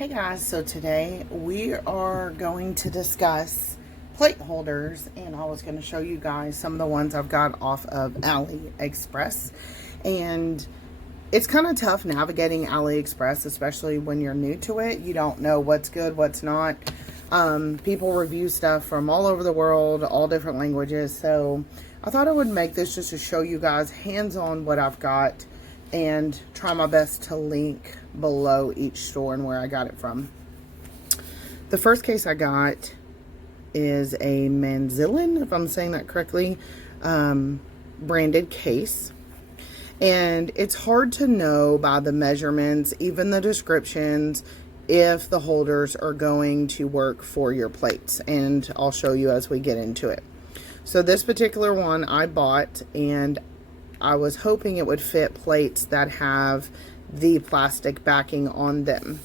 Hey guys, so today we are going to discuss plate holders, and I was going to show you guys some of the ones I've got off of AliExpress. And it's kind of tough navigating AliExpress, especially when you're new to it. You don't know what's good, what's not. People review stuff from all over the world, all different languages. So I thought I would make this just to show you guys hands-on what I've got and try my best to link below each store and where I got it from. The first case I got is a Manzillin, if I'm saying that correctly, branded case. And it's hard to know by the measurements, even the descriptions, if the holders are going to work for your plates. And I'll show you as we get into it. So this particular one I bought, and I was hoping it would fit plates that have the plastic backing on them.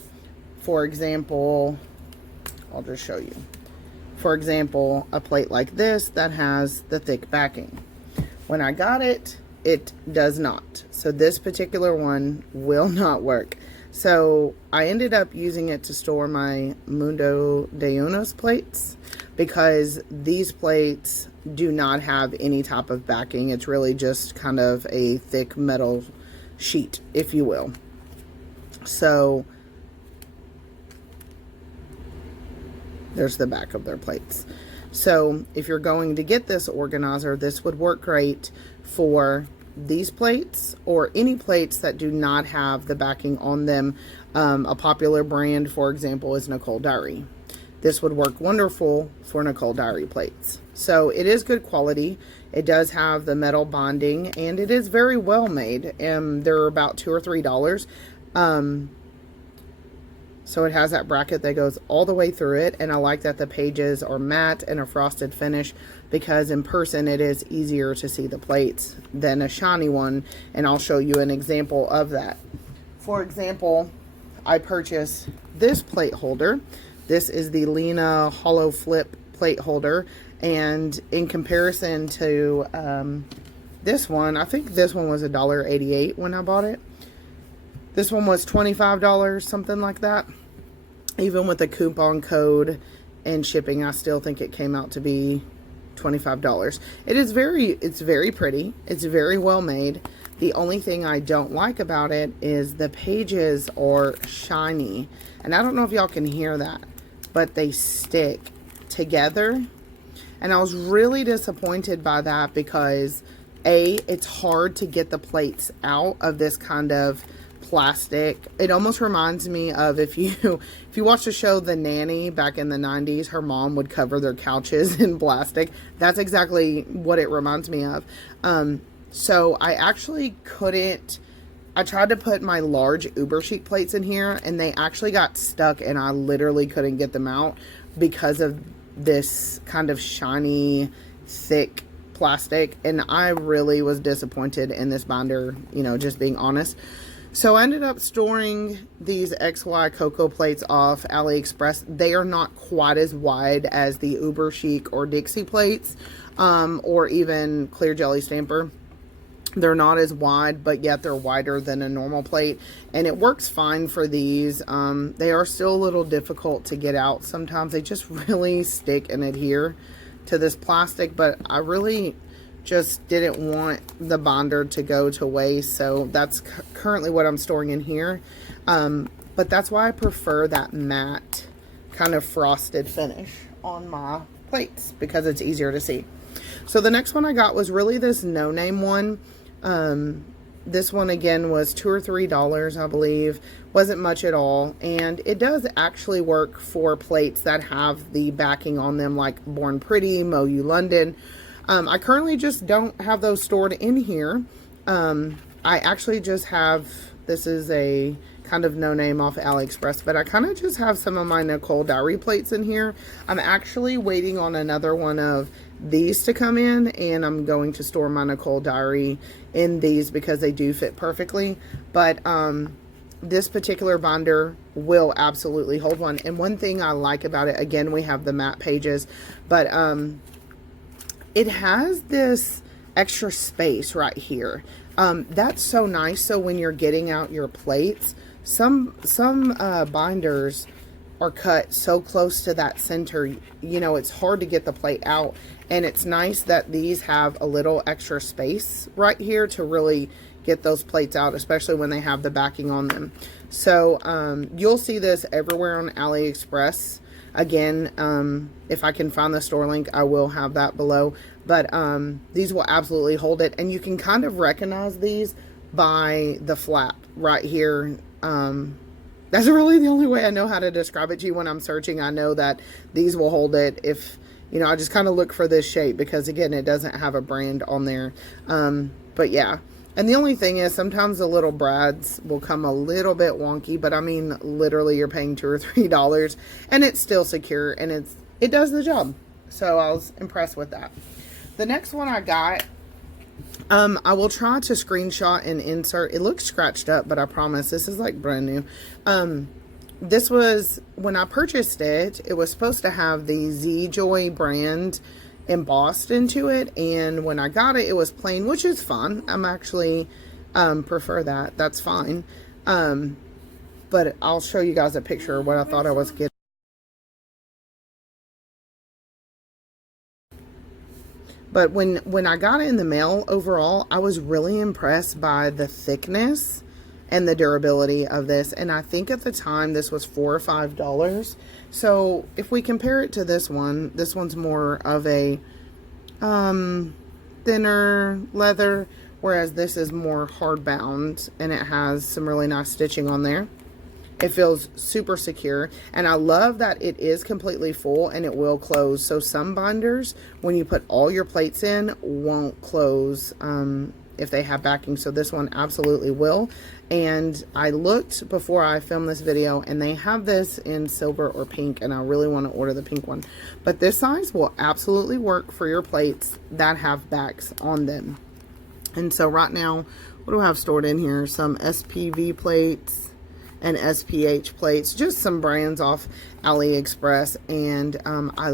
For example, I'll just show you. For example, a plate like this that has the thick backing. When I got it, it does not. So this particular one will not work. So I ended up using it to store my Mundo de Unos plates, because these plates do not have any type of backing. It's really just kind of a thick metal sheet, if you will. So there's the back of their plates. So if you're going to get this organizer, this would work great for these plates or any plates that do not have the backing on them. A popular brand, for example, is Nicole Diary. This would work wonderful for Nicole Diary plates. So it is good quality. It does have the metal bonding, and it is very well made. They're about $2 or $3. So it has that bracket that goes all the way through it, and I like that the pages are matte and a frosted finish, because in person it is easier to see the plates than a shiny one, and I'll show you an example of that. For example, I purchased this plate holder. This is the Lena Hollow Flip plate holder, and in comparison to this one, I think this one was $1.88 when I bought it. This one was $25, something like that. Even with the coupon code and shipping, I still think it came out to be $25. It's very pretty. It's very well made. The only thing I don't like about it is the pages are shiny. And I don't know if y'all can hear that, but they stick together. And I was really disappointed by that, because it's hard to get the plates out of this kind of plastic. It almost reminds me of, if you watch the show The Nanny back in the 90s, her mom would cover their couches in plastic. That's exactly what it reminds me of. So I actually couldn't, I tried to put my large Uber Chic plates in here, and they actually got stuck, and I literally couldn't get them out because of this kind of shiny, thick plastic. And I really was disappointed in this binder, just being honest. So I ended up storing these XY Cocoa plates off AliExpress. They are not quite as wide as the Uber Chic or Dixie plates, or even Clear Jelly Stamper. They're not as wide, but yet they're wider than a normal plate, and it works fine for these. They are still a little difficult to get out sometimes. They just really stick and adhere to this plastic, but I really just didn't want the binder to go to waste, so that's currently what I'm storing in here. But that's why I prefer that matte kind of frosted finish on my plates, because it's easier to see. So the next one I got was really this no-name one. This one again was $2 or $3, I believe. Wasn't much at all, and it does actually work for plates that have the backing on them, like Born Pretty, Mo You London. I currently just don't have those stored in here. I actually just have, this is a kind of no name off AliExpress, but I kind of just have some of my Nicole Diary plates in here. I'm actually waiting on another one of these to come in, and I'm going to store my Nicole Diary in these because they do fit perfectly. But this particular binder will absolutely hold one. And one thing I like about it, again, we have the matte pages, but it has this extra space right here. That's so nice. So when you're getting out your plates, Some binders are cut so close to that center, you know, it's hard to get the plate out. And it's nice that these have a little extra space right here to really get those plates out, especially when they have the backing on them. So you'll see this everywhere on AliExpress. Again, if I can find the store link, I will have that below. But these will absolutely hold it. And you can kind of recognize these by the flap right here. That's really the only way I know how to describe it to you when I'm searching. I know that these will hold it if, you know, I just kind of look for this shape because, again, it doesn't have a brand on there. But yeah. And the only thing is sometimes the little brads will come a little bit wonky, but I mean, literally you're paying $2 or $3 and it's still secure and it does the job. So I was impressed with that. The next one I got, I will try to screenshot and insert. It looks scratched up, but I promise this is like brand new. This was, when I purchased it, it was supposed to have the Z-Joy brand embossed into it, and when I got it, it was plain, which is fine. I'm actually prefer that. That's fine. But I'll show you guys a picture of what I thought I was getting. But when I got it in the mail, overall, I was really impressed by the thickness and the durability of this. And I think at the time this was $4 or $5. So if we compare it to this one's more of a thinner leather, whereas this is more hardbound and it has some really nice stitching on there. It feels super secure, and I love that it is completely full and it will close. So some binders, when you put all your plates in, won't close if they have backing. So this one absolutely will. And I looked before I filmed this video, and they have this in silver or pink, and I really want to order the pink one. But this size will absolutely work for your plates that have backs on them. And so right now, what do I have stored in here? Some SPV plates and SPH plates, just some brands off AliExpress. And I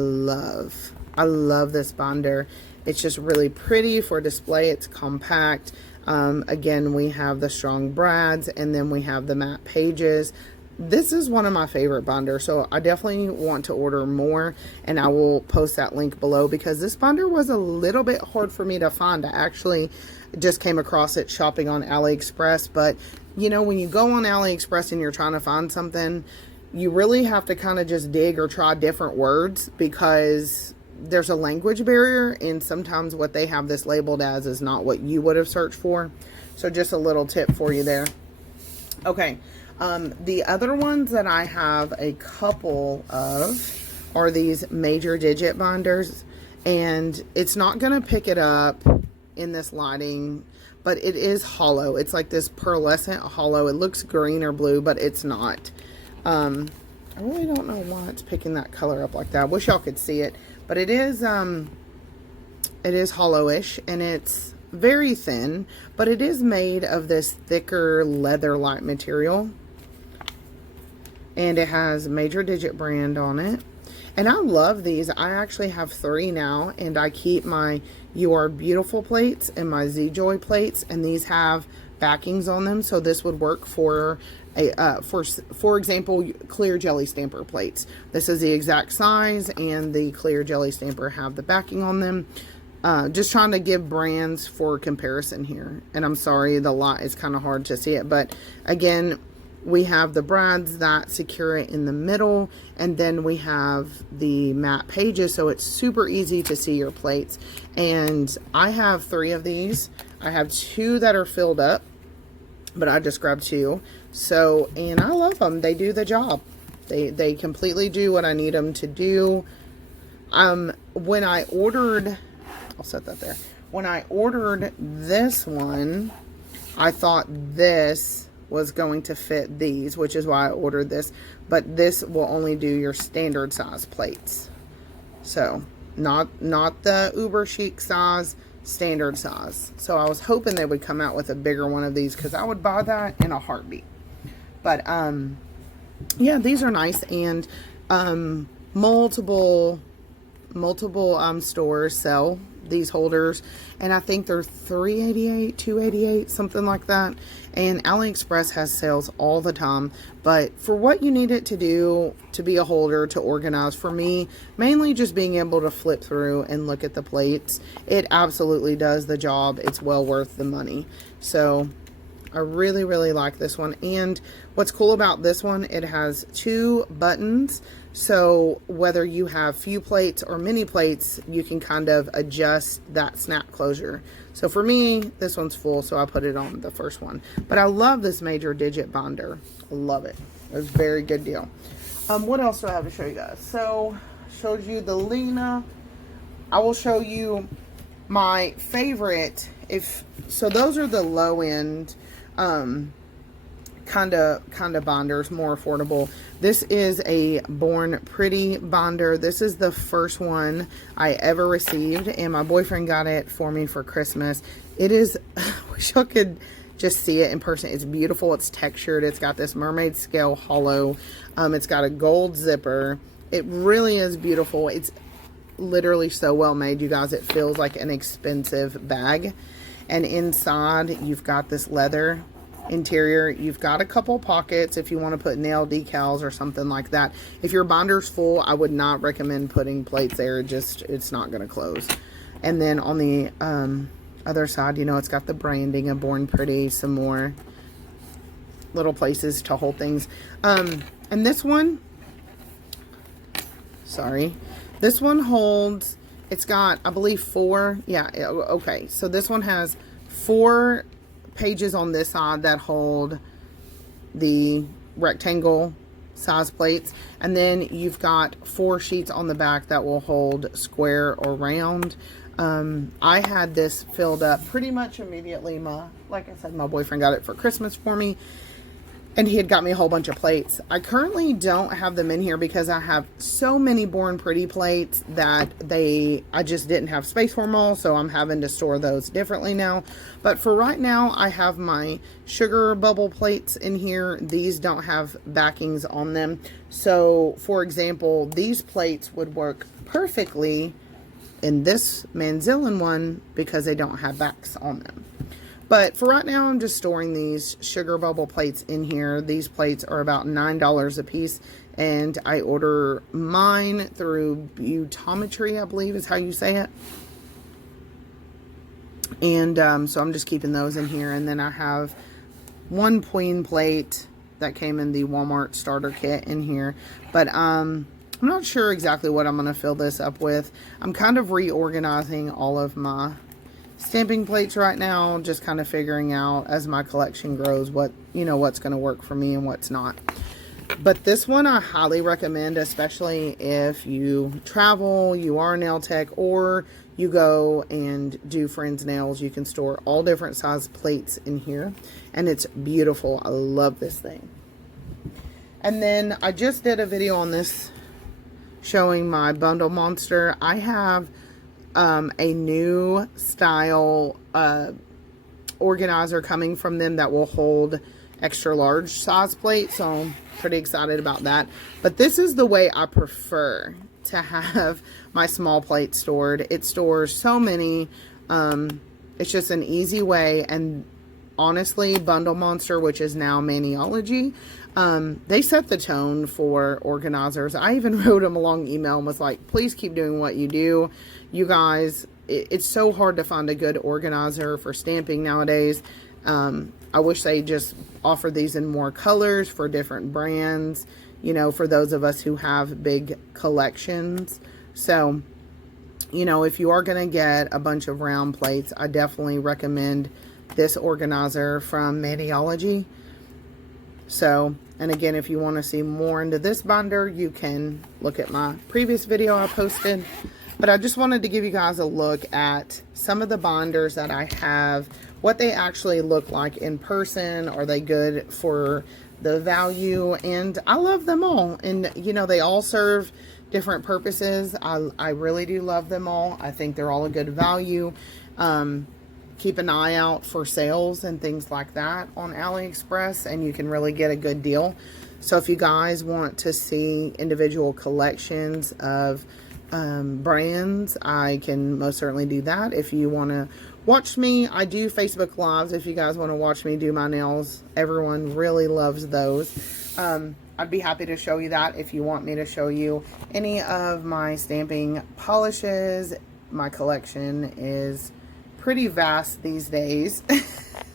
love this binder. It's just really pretty for display. It's compact. Again, we have the strong brads, and then we have the matte pages. This is one of my favorite binders, so I definitely want to order more, and I will post that link below because this binder was a little bit hard for me to find. I actually just came across it shopping on AliExpress, but you know, when you go on AliExpress and you're trying to find something, you really have to kind of just dig or try different words because there's a language barrier, and sometimes what they have this labeled as is not what you would have searched for. So just a little tip for you there. Okay, the other ones that I have a couple of are these major digit binders, and it's not going to pick it up in this lighting, but it is hollow. It's like this pearlescent hollow. It looks green or blue, but it's not. I really don't know why it's picking that color up like that. I wish y'all could see it, but it is hollowish, and it's very thin, but it is made of this thicker leather-like material, and it has major digit brand on it. And I love these. I actually have 3 now, and I keep my You Are Beautiful plates and my Z-Joy plates, and these have backings on them. So this would work for a for example, clear jelly stamper plates. This is the exact size, and the clear jelly stamper have the backing on them. Just trying to give brands for comparison here. And I'm sorry, the light is kind of hard to see it, but again, we have the brads that secure it in the middle, and then we have the matte pages, so it's super easy to see your plates. And I have 3 of these. I have 2 that are filled up, but I just grabbed 2. So, and I love them. They do the job. They completely do what I need them to do. When I ordered, I'll set that there. When I ordered this one, I thought this was going to fit these, which is why I ordered this, but this will only do your standard size plates. So not the uber chic size, standard size. So I was hoping they would come out with a bigger one of these, because I would buy that in a heartbeat. But yeah, these are nice, and multiple stores sell these holders, and I think they're $3.88, $2.88, something like that. And AliExpress has sales all the time, but for what you need it to do, to be a holder, to organize, for me, mainly just being able to flip through and look at the plates, it absolutely does the job. It's well worth the money. So I really, really like this one. And what's cool about this one, it has 2 buttons. So whether you have few plates or many plates, you can kind of adjust that snap closure. So for me, this one's full, so I put it on the first one. But I love this major digit binder. I love it. It was a very good deal. What else do I have to show you guys? So showed you the Lena. I will show you my favorite. So those are the low end kind of binders, more affordable. This is a Born Pretty binder. This is the first one I ever received, and my boyfriend got it for me for Christmas. It is, I wish y'all could just see it in person. It's beautiful. It's textured. It's got this mermaid scale hollow. It's got a gold zipper. It really is beautiful. It's literally so well made, you guys. It feels like an expensive bag. And inside, you've got this leather interior. You've got a couple pockets if you want to put nail decals or something like that. If your binder's full, I would not recommend putting plates there. It's not going to close. And then on the other side, you know, it's got the branding of Born Pretty, some more little places to hold things. And this one, this one holds, it's got, I believe, 4, yeah, okay. So this one has 4 pages on this side that hold the rectangle size plates, and then you've got 4 sheets on the back that will hold square or round. I had this filled up pretty much immediately. Like I said, my boyfriend got it for Christmas for me, and he had got me a whole bunch of plates. I currently don't have them in here because I have so many Born Pretty plates that I just didn't have space for them all, so I'm having to store those differently now. But for right now, I have my sugar bubble plates in here. These don't have backings on them. So, for example, these plates would work perfectly in this Manzillin one because they don't have backs on them. But for right now, I'm just storing these sugar bubble plates in here. These plates are about $9 a piece, and I order mine through Butometry, I believe is how you say it. And so I'm just keeping those in here. And then I have 1 queen plate that came in the Walmart starter kit in here. But I'm not sure exactly what I'm going to fill this up with. I'm kind of reorganizing all of my stamping plates right now, just kind of figuring out as my collection grows what's going to work for me and what's not. But this one I highly recommend, especially if you travel, you are a nail tech, or you go and do friends' nails. You can store all different size plates in here, and it's beautiful. I love this thing. And then I just did a video on this showing my bundle monster. I have a new style organizer coming from them that will hold extra large size plates, so I'm pretty excited about that. But this is the way I prefer to have my small plates stored. It stores so many. It's just an easy way, and honestly, Bundle Monster, which is now Maniology, they set the tone for organizers. I even wrote them a long email and was like, please keep doing what you do. You guys, it's so hard to find a good organizer for stamping nowadays. I wish they just offered these in more colors for different brands, you know, for those of us who have big collections. So, you know, if you are going to get a bunch of round plates, I definitely recommend this organizer from Maniology. So, and again, if you want to see more into this binder, you can look at my previous video I posted. But I just wanted to give you guys a look at some of the binders that I have, what they actually look like in person. Are they good for the value? And I love them all. And, you know, they all serve different purposes. I really do love them all. I think they're all a good value. Keep an eye out for sales and things like that on AliExpress, and you can really get a good deal. So if you guys want to see individual collections of brands, I can most certainly do that. If you want to watch me, I do Facebook Lives. If you guys want to watch me do my nails, everyone really loves those. I'd be happy to show you that if you want me to show you any of my stamping polishes. My collection is pretty vast these days,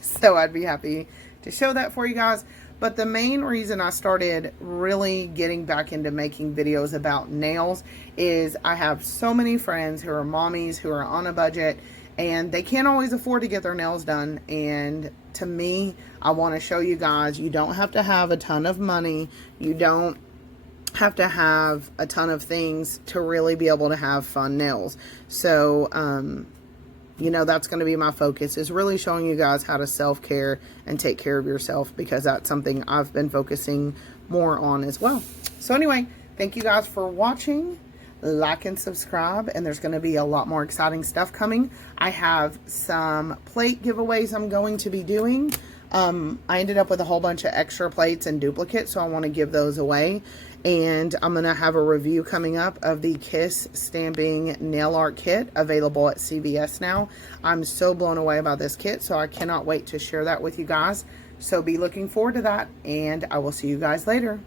so I'd be happy to show that for you guys. But the main reason I started really getting back into making videos about nails is I have so many friends who are mommies who are on a budget and they can't always afford to get their nails done. And to me, I want to show you guys, you don't have to have a ton of money. You don't have to have a ton of things to really be able to have fun nails. So, you know, that's going to be my focus, is really showing you guys how to self-care and take care of yourself, because that's something I've been focusing more on as well. So anyway, thank you guys for watching. Like and subscribe, and there's going to be a lot more exciting stuff coming. I have some plate giveaways I'm going to be doing. I ended up with a whole bunch of extra plates and duplicates, so I want to give those away. And I'm going to have a review coming up of the Kiss Stamping Nail Art Kit, available at CVS now. I'm so blown away by this kit, so I cannot wait to share that with you guys. So be looking forward to that, and I will see you guys later.